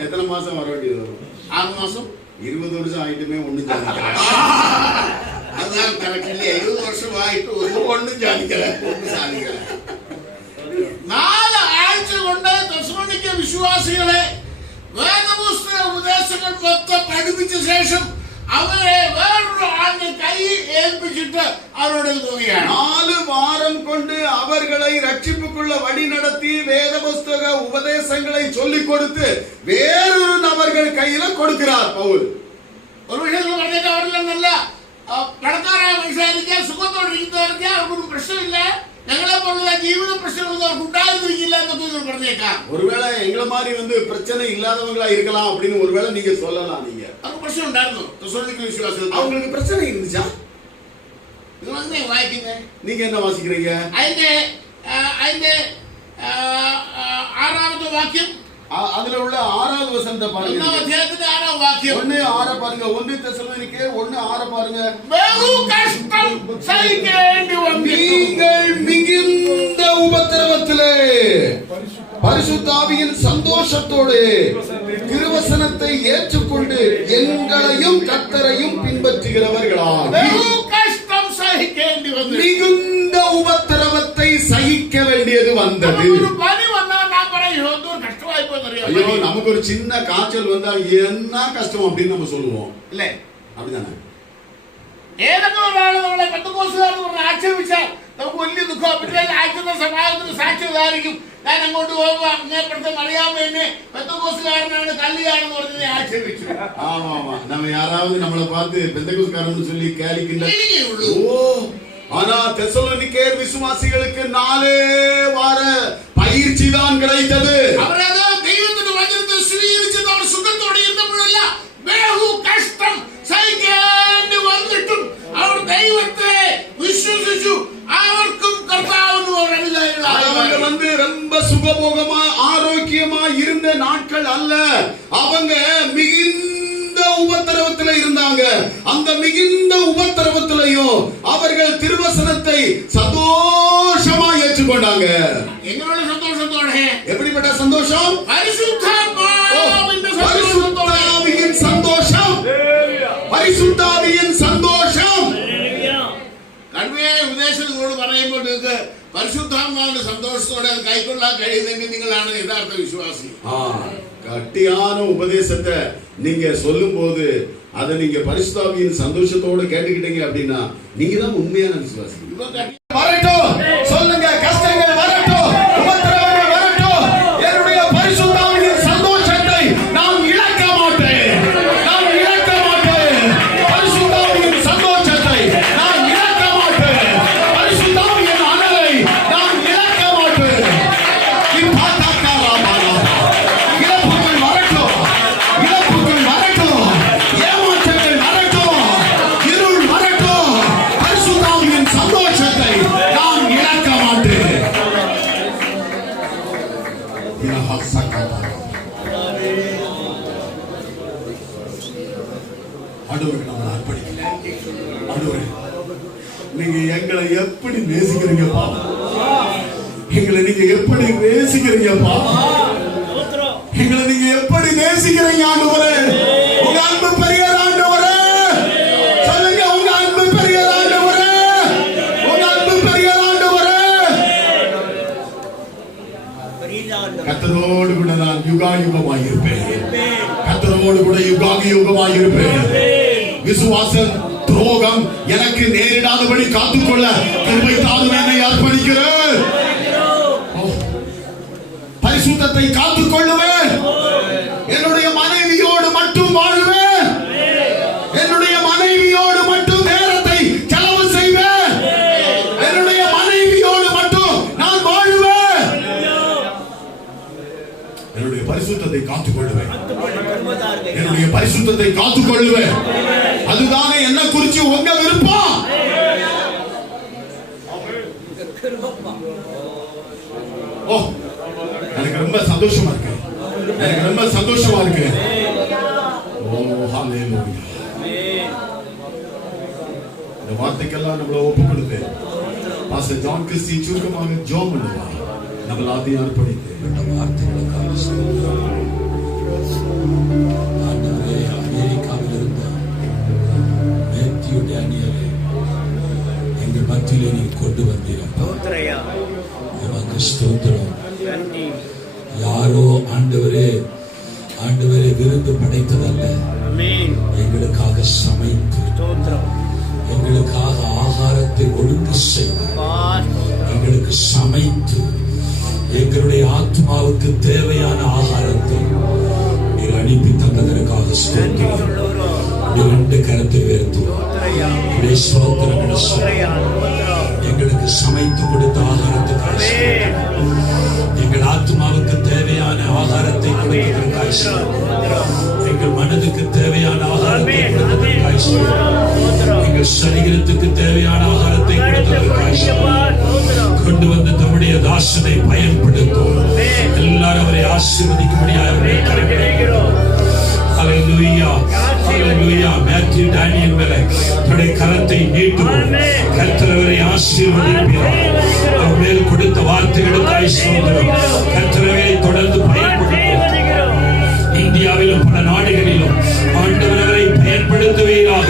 எத்தனை மாசம் வர வேண்டியது வரும்? 6 മാസം. 20 வருஷம் ആയിട്ടുമേ ഒന്നും അതാണ് കറക്റ്റില്ലേ? 20 വർഷമായിട്ട് ഒന്നും സാധിക്കല. 4 ആഴ്ച കൊണ്ട് തെസ്സലോനിക്ക വിശ്വാസികളെ വേദപുസ്തക ഉപദേശങ്ങൾ മൊത്തം പഠിപ്പിച്ച ശേഷം അവരെ വേറൊരു ആളിനെ കൈ ഏൽപ്പിച്ചിട്ട് അവരോട് പോവുകയാണ്. 4 வாரம் கொண்டு அவர்களை ரட்சிப்புக்குள்ள வழி நடத்தி வேத புஸ்தக உபதேசங்களை சொல்லிக் கொடுத்து வேறொரு நபர்கள் கையில கொடுக்கிறார் பவுல். ഒരു വിഷയത്തിൽ പറഞ്ഞേക്കാം, അവരെല്ലാം നല്ല പണക്കാരായ മനുഷ്യരായിരിക്കാം, സുഖത്തോടെ ഇരിക്കുന്നവർക്ക് അവർക്കൊന്നും പ്രശ്നമില്ല, ഞങ്ങളെ പോലുള്ള ജീവിത പ്രശ്നങ്ങളൊന്നും അവർക്ക് ഉണ്ടായിരുന്നില്ല എന്നൊക്കെ പറഞ്ഞേക്കാം. ஒருவேளை எங்களை மாதிரி வந்து பிரச்சனை இல்லாதவங்களா இருக்கலாம் அப்படின்னு ஒருவேளை நீங்க சொல்லலாம். நீங்க അവർക്ക് പ്രശ്നം ഉണ്ടായിരുന്നു. തെസ്സലോനിക്ക വിശ്വാസികൾ அவங்களுக்கு பிரச்சனை இருந்துச்சா? നിങ്ങൾ എങ്ങനെ വായിക്കുന്നേ? நீங்க என்ன வாசிக்கிறீங்க? അതിന്റെ 6ാമത്തെ വാക്യം, அதுல உள்ள 6வது வசனத்தை பாருங்க. 1-ാം അധ്യായത്തിന്റെ 6ാം വാക്യം. 1:6 பாருங்க. 1 தெசலோனிக்கே 1:6 பாருங்க. ബഹു കഷ്ടം സഹിക്കേണ്ടി വന്നു. நீங்கள் மிகுந்த உபத்திரவத்திலே பரிசுத்த ஆவியின் சந்தோஷத்தோடு திருவசனத்தை ஏற்றுக்கொண்டு எங்களையும் கர்த்தரையும் பின்பற்றுகிறவர்களாக ബഹു കഷ്ടം സഹിക്കേണ്ടി വന്നു. மிகுந்த உபத்திரவத்தை சகிக்க வேண்டியது வந்தது. ഒരു പനി വന്നാൽ നാം പറയും എന്തോ കഷ്ടമായി പോയെന്നറിയാം. ஐயோ, நமக்கு ஒரு சின்ன காய்ச்சல் வந்தா என்ன கஷ்டம் அப்படின்னு நம்ம சொல்லுவோம், അല്ലേ? அப்படிதானே? ഏതെങ്കിലും ഒരാൾ നമ്മളെ പെന്തക്കോസ്തുകാരെന്ന് പറഞ്ഞ് ആക്ഷേപിച്ചാൽ നമുക്ക് വലിയ ദുഃഖം. പിന്നെ ആഴ്ചത്തെ സമാജത്തിന് സാക്ഷി ഇതായിരിക്കും, ഞാൻ അങ്ങോട്ട് പോകുമ്പോ അങ്ങേപ്പുറത്തെ അറിയാമോ എന്നെ പെന്തക്കോസ്തുകാരനാണ് കല്ലിയാണെന്ന് പറഞ്ഞ് ആക്ഷേപിച്ചു. ஆமா ஆமா, நம்ம யாராவது நம்மளை பார்த்து பெந்தகோஸ்காரன்னு சொல்லி கேலிக்கின்ற. ஓ, ஆனா தெசலோனிக்கேயர் விசுவாசிகளுக்கு 4 வார பயிற்சி தான் கிடைத்தது. അവരത് ദൈവത്തിന്റെ വചനത്തെ സ്വീകരിച്ചത് അവർ സുഖത്തോടെ ഇരുന്നപ്പോഴല്ല, ബഹു കഷ്ടം സഹിക്കേണ്ടി വന്നിട്ടും അവർ ദൈവത്തെ വിശ്വസിച്ചു. അവർക്കും കർത്താവെന്ന് அவங்க வந்து ரொம்ப சுகபோகமா ஆரோக்கியமா இருந்த நாட்கள் அல்ல, அவங்க மிகுந்த உபத்திரவத்தில் இருந்தாங்க. அந்த மிகுந்த உபத்திரவத்திலையும் அவர்கள் திருவசனத்தை சந்தோஷமா ஏற்றுக்கொண்டாங்க. എങ്ങനെയുള്ള സന്തോഷത്തോടെ? எப்படிப்பட்ட சந்தோஷம்? പരിശുദ്ധാത്മാവിന്റെ சந்தோஷம். பரிசுத்தாவியின் சந்தோஷம். കൺവയായ ഉപദേശം നിങ്ങളോട് പറയുമ്പോൾ നിങ്ങൾക്ക് പരിശുദ്ധാത്മാവിന്റെ സന്തോഷത്തോടെ അത് കൈക്കൊള്ളാൻ കഴിയുന്നെങ്കിൽ നിങ്ങളാണ് യഥാർത്ഥ വിശ്വാസി. கட்டியான உபதேசத்தை நீங்க சொல்லும் போது அதை நீங்க பரிசுத்தாவியின் சந்தோஷத்தோட கேட்டுக்கிட்டீங்க அப்படின்னா நீங்க தான் உண்மையான விசுவாசி. வரட்டும், சொல்லுங்க, கஷ்டங்கள் வரட்டும், உபத்திரவங்கள் வரட்டும், என்னுடைய பரிசுத்தாவியின் சந்தோஷத்தை நான் இழக்க மாட்டேன். நான் இழக்க மாட்டேன். பரிசுத்தாவியின் சந்தோஷத்தை நான் இழக்க மாட்டேன். பரிசுத்தாவியின் அனலை நான் இழக்க மாட்டேன். இழப்புகள் வரட்டும், இழப்புகள் வரட்டும், ஏமாற்றங்கள் வரட்டும், இருள் வரட்டும், பரிசுத்தாவியின் சந்தோஷத்தை நான் இழக்க மாட்டேன். ஆண்டவருக்கு நம்ம அர்ப்பணிக்கிறோம். ஆண்டவரே, நீங்க எங்களை எப்படி நேசிக்கிறீங்கப்பா, எங்களை நீங்க எப்படி நேசிக்கிறீங்கப்பா, எங்களை நீங்க எப்படி நேசிக்கிறீங்க ஆண்டவரே. உங்க அன்பு பெரிய ஆண்டவரே, சொல்லுங்க, உங்க அன்பு பெரிய ஆண்டவரே, உங்க அன்பு பெரிய ஆண்டவரே. கர்த்தரோடு கூட நான் யுகாயுகமாய் இருப்பேன். கர்த்தரோடு கூட யுகாயுகமாய் இருப்பேன். விசுவாசம் துரோகம் எனக்கு நேரிடாதபடி காத்துக்கொள்ள கிருபை தாரும் என்னை அர்ப்பணிக்கிறேன். பரிசுத்தத்தை காத்துக்கொள்ளுவேன். என்னுடைய மனைவியோடு மட்டும் வாழுவேன். என்னுடைய மனைவியோடு மட்டும் நேரத்தை செலவு செய்வேன். என்னுடைய மனைவியோடு சந்தோஷமா இருக்கு. எனக்கு ரொம்ப சந்தோஷமா இருக்கு. ஓ ஹalleluya. இந்த வார்த்தைக்கெல்லாம் நம்மள ஒப்பு கொடுத்து பாஸ்டர் ஜான் கிறிஸ்டி சுருக்கமாக ஜெபம் பண்ணுவார். நம்ம எல்லாத்தையும் அர்ப்பணித்து இந்த வார்த்தைகளுக்காக ஸ்தோத்திரம். ஆண்டவரே, அமெரிக்காவில் இருந்த மேத்யூ டேனியலை எங்கள் மத்தியிலே நீ கொண்டு வந்தீரப்பா. உமக்கு ஸ்தோத்திரம். யாரோ ஆண்டவரே விருந்து படைத்ததல்ல, எங்களுக்காக சமைத்து எங்களுக்காக ஆகாரத்தை ஒழுங்கு செய்து எங்களுக்கு சமைத்து எங்களுடைய ஆத்மாவுக்கு தேவையான ஆகாரத்தை நீர் அனுப்பி தந்ததற்காக ஸ்தோத்திரம். இரண்டு கரத்தை உயர்த்தி ஸ்தோத்திரங்களை சொல்லி எங்களுக்கு சமைத்து கொடுத்த ஆகாரத்துக்காக ஸ்தோத்திரம். எங்கள் ஆத்மாவுக்கு தேவையான ஆகாரத்தை கொடுத்ததற்காக ஸ்தோத்திரம். எங்கள் மனதுக்கு தேவையான ஆகாரத்தை கொடுத்ததற்காக ஸ்தோத்திரம். எங்கள் சரீரத்துக்கு தேவையான ஆகாரத்தை கொடுத்ததற்காக ஸ்தோத்திரம். கொண்டு வந்து தம்முடைய தாசனை பயன்படுத்தும். எல்லாரும் அவரை ஆசீர்வதிக்கும்படியாக அவரை கரங்களை ஹalleluya ஹalleluya. மேத்யூ டேனியல் மேலே தன்னுடைய கரத்தை நீட்டுவோம். கர்த்தர் அவரை ஆசீர்வதிப்பார். அவர் மேல் கொடுத்த வார்த்தைகளுக்காக ஸ்தோத்திரம். கர்த்தர் அவரை தொடர்ந்து பயன்படுத்தும். இந்தியாவிலும் பல நாடுகளிலும் ஆண்டவர் அவரை பயன்படுத்துவீராக.